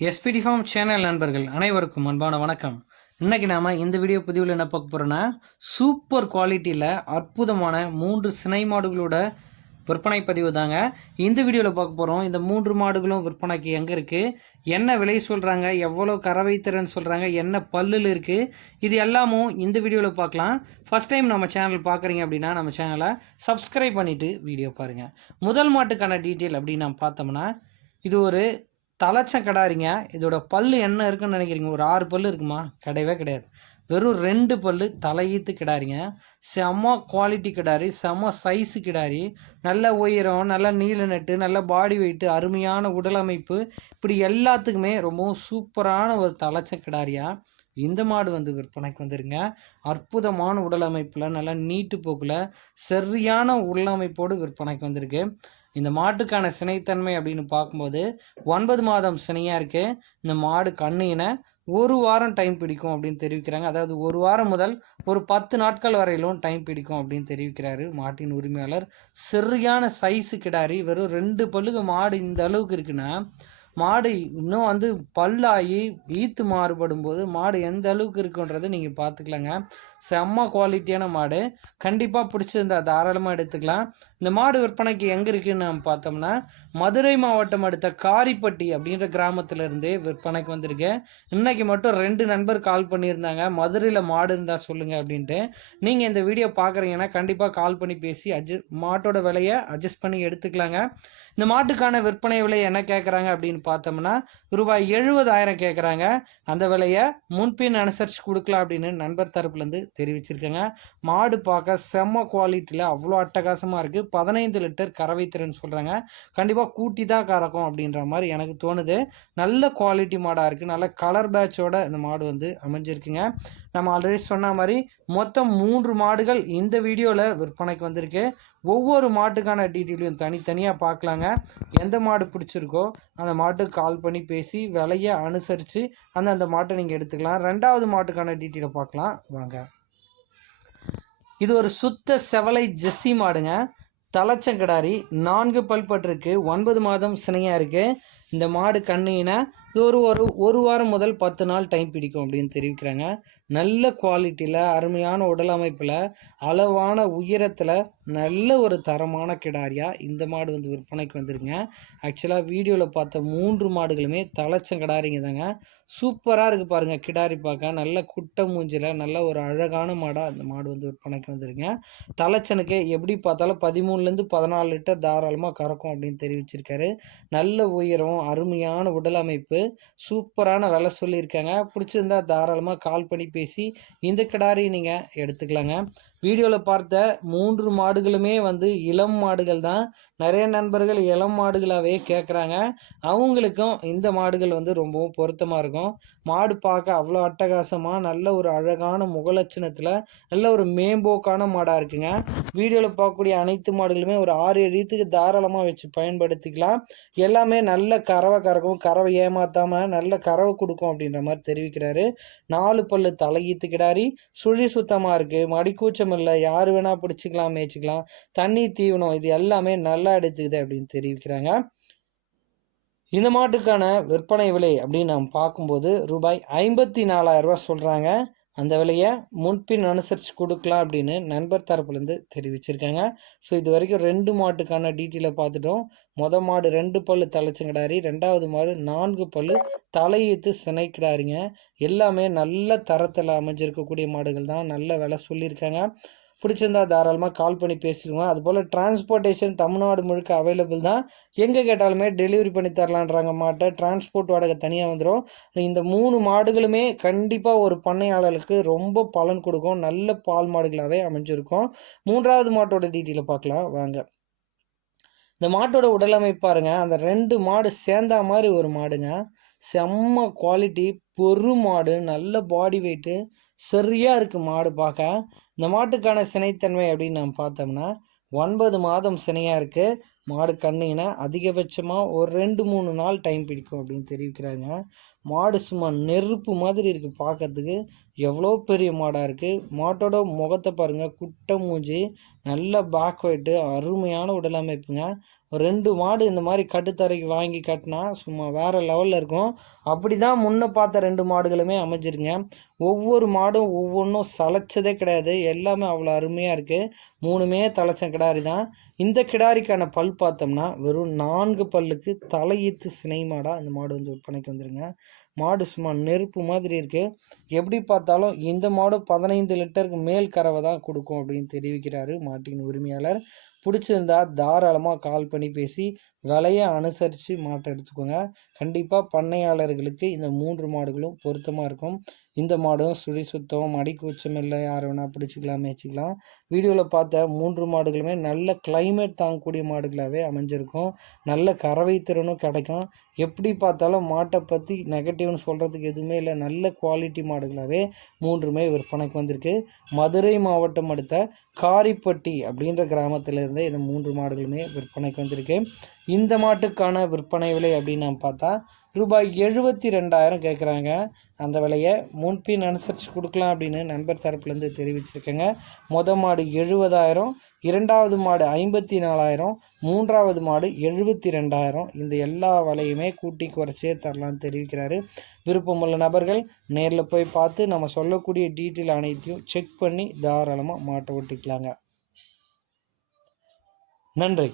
SPD form channel நண்பர்கள் அனைவருக்கும் அன்பான வணக்கம். இன்றைக்கி நாம் இந்த வீடியோ பதிவில் என்ன பார்க்க போகிறோன்னா சூப்பர் குவாலிட்டியில் அற்புதமான மூன்று சினை மாடுகளோட விற்பனை பதிவு தாங்க. இந்த வீடியோவில் பார்க்க போகிறோம் இந்த மூன்று மாடுகளும் விற்பனைக்கு எங்கே இருக்குது என்ன விலை சொல்கிறாங்க எவ்வளோ கறவை திறன் சொல்கிறாங்க என்ன பல்லில் இருக்குது இது எல்லாமும் இந்த வீடியோவில் பார்க்கலாம். ஃபஸ்ட் டைம் நம்ம சேனல் பார்க்குறீங்க அப்படின்னா நம்ம சேனலை சப்ஸ்கிரைப் பண்ணிவிட்டு வீடியோ பாருங்கள் முதல் மாட்டுக்கான டீட்டெயில் அப்படின்னு நம்ம பார்த்தோம்னா இது ஒரு தலைச்சம் கிடாரிங்க இதோட பல்லு என்ன இருக்குன்னு நினைக்கிறீங்க? ஒரு ஆறு பல்லு இருக்குமா? கிடையவே கிடையாது. வெறும் ரெண்டு பல்லு தலையீத்து கிடாரிங்க செம குவாலிட்டி கிடாரி செம சைஸு கிடாரி நல்ல உயரம் நல்ல நீல நட்டு நல்ல பாடி வெயிட்டு அருமையான உடலமைப்பு இப்படி எல்லாத்துக்குமே ரொம்பவும் சூப்பரான ஒரு தலைச்ச கிடாரியா இந்த மாடு வந்து விற்பனைக்கு வந்துருங்க. அற்புதமான உடல் அமைப்பில் நீட்டு போக்கில் சரியான உள்ளமைப்போடு விற்பனைக்கு வந்திருக்கு. இந்த மாட்டுக்கான சினைத்தன்மை அப்படின்னு பார்க்கும்போது ஒன்பது மாதம் சினையாக இருக்குது இந்த மாடு கண்ணினை ஒரு வாரம் டைம் பிடிக்கும் அப்படின்னு தெரிவிக்கிறாங்க. அதாவது ஒரு வாரம் முதல் ஒரு பத்து நாட்கள் வரையிலும் டைம் பிடிக்கும் அப்படின்னு தெரிவிக்கிறாரு மாட்டின் உரிமையாளர். சரியான சைஸு கிடாரி. வெறும் ரெண்டு பல்லுக்கு மாடு இந்த அளவுக்கு இருக்குன்னா மாடு இன்னும் வந்து பல்லாகி ஈத்து மாறுபடும் போது மாடு எந்த அளவுக்கு இருக்குன்றதை நீங்கள் பார்த்துக்கலாங்க. செம்ம குவாலிட்டியான மாடு. கண்டிப்பாக பிடிச்சிருந்தா தாராளமாக எடுத்துக்கலாம். இந்த மாடு விற்பனைக்கு எங்கே இருக்குன்னு நம்ம பார்த்தோம்னா மதுரை மாவட்டம் அடுத்த காரிப்பட்டி அப்படின்ற கிராமத்திலேருந்து விற்பனைக்கு வந்திருக்கு. இன்னைக்கு மட்டும் ரெண்டு நண்பர் கால் பண்ணியிருந்தாங்க. மதுரையில் மாடு இருந்தால் சொல்லுங்கள் அப்படின்ட்டு. நீங்கள் இந்த வீடியோ பார்க்குறீங்கன்னா கண்டிப்பாக கால் பண்ணி பேசி அட்ஜஸ்ட் மாட்டோட விலையை அட்ஜஸ்ட் பண்ணி எடுத்துக்கலாங்க. இந்த மாட்டுக்கான விற்பனை விலை என்ன கேட்குறாங்க அப்படின்னு பார்த்தோம்னா ரூபாய் எழுபதாயிரம் கேட்குறாங்க அந்த விலையை முன்பின் அனுசரித்து கொடுக்கலாம் அப்படின்னு நண்பர் தரப்புலேருந்து தெரிவிச்சிருக்கேங்க. மாடு பார்க்க செம்ம குவாலிட்டியில் அவ்வளோ அட்டகாசமாக இருக்குது பதினைந்து லிட்டர் கறவை திறன் சொல்கிறாங்க கண்டிப்பாக கூட்டி தான் கறக்கும் அப்படின்ற மாதிரி எனக்கு தோணுது. நல்ல குவாலிட்டி மாடாக இருக்குது நல்ல கலர் பேட்சோட இந்த மாடு வந்து அமைஞ்சிருக்குங்க. நம்ம ஆல்ரெடி சொன்ன மாதிரி மொத்தம் மூன்று மாடுகள் இந்த வீடியோவில் விற்பனைக்கு வந்திருக்கு. ஒவ்வொரு மாட்டுக்கான டீட்டெயிலையும் தனித்தனியாக பார்க்கலாங்க. எந்த மாடு பிடிச்சிருக்கோ அந்த மாட்டுக்கு கால் பண்ணி பேசி விலையை அனுசரித்து அந்த அந்த மாட்டை நீங்கள் எடுத்துக்கலாம். ரெண்டாவது மாட்டுக்கான டீட்டெயிலை பார்க்கலாம். வாங்க. இது ஒரு சுத்த செவலை ஜெஸ்ஸி மாடுங்க. தலைச்சங்கடாரி நான்கு பல்பட்டிருக்கு ஒன்பது மாதம் சினையாக இருக்குது இந்த மாடு கண்ணினா இது ஒரு ஒரு ஒரு வாரம் முதல் பத்து நாள் டைம் பிடிக்கும் அப்படின்னு தெரிவிக்கிறாங்க. நல்ல குவாலிட்டியில் அருமையான உடல் அமைப்பில் அளவான உயரத்தில் நல்ல ஒரு தரமான கிடாரியாக இந்த மாடு வந்து விற்பனைக்கு வந்துருங்க ஆக்சுவலாக வீடியோவில் பார்த்த மூன்று மாடுகளுமே தலைச்சங்கடாரிங்க தாங்க. சூப்பராக இருக்குது பாருங்கள் கிடாரி பார்க்க. நல்ல குட்டை மூஞ்சில் நல்ல ஒரு அழகான மாடாக அந்த மாடு வந்து விற்பனைக்கு வந்துருங்க தலைச்சனுக்கு எப்படி பார்த்தாலும் பதிமூணுலேருந்து பதினாலு லிட்டர் தாராளமாக கறக்கும் அப்படின்னு தெரிவிச்சிருக்காரு. நல்ல உயரம் அருமையான உடல் அமைப்பு சூப்பரான விலை சொல்லியிருக்காங்க. பிடிச்சிருந்தா தாராளமாக கால் பண்ணி பேசி இந்த கிடாரி நீங்கள் எடுத்துக்கலாங்க. வீடியோவில் பார்த்த மூன்று மாடுகளுமே வந்து இளம் மாடுகள் தான். நிறைய நண்பர்கள் இளம் மாடுகளாகவே கேட்குறாங்க அவங்களுக்கும் இந்த மாடுகள் வந்து ரொம்பவும் பொருத்தமாக இருக்கும். மாடு பார்க்க அவ்வளோ அட்டகாசமாக நல்ல ஒரு அழகான முகலட்சணத்தில் நல்ல ஒரு மேம்போக்கான மாடாக இருக்குங்க. வீடியோவில் பார்க்கக்கூடிய அனைத்து மாடுகளுமே ஒரு ஆறு ரீத்துக்கு தாராளமாக வச்சு பயன்படுத்திக்கலாம். எல்லாமே நல்ல கறவை கறக்கும் கறவை ஏமாற்றாமல் நல்ல கறவை கொடுக்கும் அப்படின்ற மாதிரி தெரிவிக்கிறாரு. நாலு பல்லு தலையீத்து கிடாரி சுழி சுத்தமாக இருக்குது மடிக்கூச்சம் இல்லை யார் வேணால் பிடிச்சிக்கலாம் மேய்ச்சிக்கலாம். தண்ணி தீவனம் இது எல்லாமே நல்லா எடுத்துக்குது அப்படின்னு தெரிவிக்கிறாங்க. இந்த மாட்டுக்கான விற்பனை விலை அப்படின்னு நம்ம பார்க்கும்போது ரூபாய் ஐம்பத்தி நாலாயிரரூபா சொல்கிறாங்க அந்த விலையை முன்பின் அனுசரித்து கொடுக்கலாம் அப்படின்னு நண்பர் தரப்புலேருந்து தெரிவிச்சிருக்காங்க. ஸோ இது வரைக்கும் ரெண்டு மாட்டுக்கான டீட்டெயிலை பார்த்துட்டோம். மொத மாடு ரெண்டு பல்லு தலைச்சங்கிடாரி ரெண்டாவது மாடு நான்கு பல்லு தலையீத்து சினைக்கிடாருங்க. எல்லாமே நல்ல தரத்தில் அமைஞ்சிருக்கக்கூடிய மாடுகள் தான் நல்ல விலை சொல்லியிருக்காங்க. பிடிச்சிருந்தா தாராளமாக கால் பண்ணி பேசிக்கோங்க அதுபோல் டிரான்ஸ்போர்ட்டேஷன் தமிழ்நாடு முழுக்க அவைலபிள் தான். எங்கே கேட்டாலுமே டெலிவரி பண்ணி தரலான்றாங்க மாட்டை. டிரான்ஸ்போர்ட் வாடகை தனியாக வந்துடும் இந்த மூணு மாடுகளுமே கண்டிப்பாக ஒரு பண்ணையாளருக்கு ரொம்ப பலன் கொடுக்கும். நல்ல பால் மாடுகளாகவே அமைஞ்சிருக்கும். மூன்றாவது மாட்டோட டீட்டெயிலை பார்க்கலாம். வாங்க. இந்த மாட்டோட உடலமைப்பு பாருங்கள் அந்த ரெண்டு மாடு சேர்ந்தா மாதிரி ஒரு மாடுங்க. செம்ம குவாலிட்டி பொறு மாடு நல்ல பாடி வெயிட்டு சரியாக இருக்குது மாடு பார்க்க. இந்த மாட்டுக்கான சினைத்தன்மை அப்படின்னு நம்ம பார்த்தோம்னா ஒன்பது மாதம் சினையாக இருக்குது மாடு கண்ணிங்கன்னா அதிகபட்சமாக ஒரு ரெண்டு மூணு நாள் டைம் பிடிக்கும் அப்படின்னு தெரிவிக்கிறாங்க. மாடு சும்மா நெருப்பு மாதிரி இருக்குது பார்க்கறதுக்கு. எவ்வளோ பெரிய மாடாக இருக்குது மாட்டோட முகத்தை பாருங்கள் குட்டை மூஞ்சி நல்ல பேக் ஒயிட்டு அருமையான உடல் அமைப்புங்க. ரெண்டு மாடு இந்த மாதிரி கட்டுத்தரைக்கு வாங்கி கட்டினா சும்மா வேறு லெவலில் இருக்கும். அப்படி தான் முன்னே பார்த்த ரெண்டு மாடுகளுமே அமைஞ்சிருங்க. ஒவ்வொரு மாடும் ஒவ்வொன்றும் சளைச்சதே கிடையாது. எல்லாமே அவ்வளோ அருமையாக இருக்குது மூணுமே தலைச்ச கிடாரி தான். இந்த கிடாரிக்கான பல் பார்த்தோம்னா வெறும் நான்கு பல்லுக்கு தலையீத்து சினை மாடாக இந்த மாடு வந்து விற்பனைக்கு வந்துருங்க. மாடு சும்மா நெருப்பு மாதிரி இருக்குது எப்படி பார்த்தாலும் இந்த மாடு பதினைந்து லிட்டருக்கு மேல் கறவை தான் கொடுக்கும் அப்படின்னு தெரிவிக்கிறாரு மாட்டின் உரிமையாளர். பிடிச்சிருந்தா தாராளமாக கால் பண்ணி பேசி விலையை அனுசரித்து மாட்டை எடுத்துக்கோங்க. கண்டிப்பாக பண்ணையாளர்களுக்கு இந்த மூன்று மாடுகளும் பொருத்தமாக இருக்கும். இந்த மாடும் சுழி சுத்தம் மடிக்கு உச்சம் இல்லை யார் வேணால் பிடிச்சிக்கலாம் மேய்ச்சிக்கலாம். வீடியோவில் பார்த்த மூன்று மாடுகளுமே நல்ல கிளைமேட் தாங்கக்கூடிய மாடுகளாகவே அமைஞ்சிருக்கும். நல்ல கறவை திறனும் கிடைக்கும். எப்படி பார்த்தாலும் மாட்டை பற்றி நெகட்டிவ்னு சொல்கிறதுக்கு எதுவுமே இல்லை. நல்ல குவாலிட்டி மாடுகளாகவே மூன்றுமே விற்பனைக்கு வந்திருக்கு. மதுரை மாவட்டம் அடுத்த காரிப்பட்டி அப்படின்ற கிராமத்திலிருந்து இந்த மூன்று மாடுகளுமே விற்பனைக்கு வந்திருக்கு. இந்த மாட்டுக்கான விற்பனை விலை அப்படின்னு நம்ம பார்த்தா ரூபாய் எழுபத்தி ரெண்டாயிரம் கேட்குறாங்க. அந்த விலையை முன்பின் அனுசரித்து கொடுக்கலாம் அப்படின்னு நண்பர் தரப்புலேருந்து தெரிவிச்சிருக்கேங்க. மொத மாடு எழுபதாயிரம் இரண்டாவது மாடு ஐம்பத்தி நாலாயிரம் மூன்றாவது மாடு எழுபத்தி ரெண்டாயிரம். இந்த எல்லா விலையுமே கூட்டி குறைச்சே தரலான்னு தெரிவிக்கிறாரு. விருப்பமுள்ள நபர்கள் நேரில் போய் பார்த்து நம்ம சொல்லக்கூடிய டீட்டெயில் அனைத்தையும் செக் பண்ணி தாராளமாக மாட்டை ஓட்டிக்கலாங்க. நன்றி.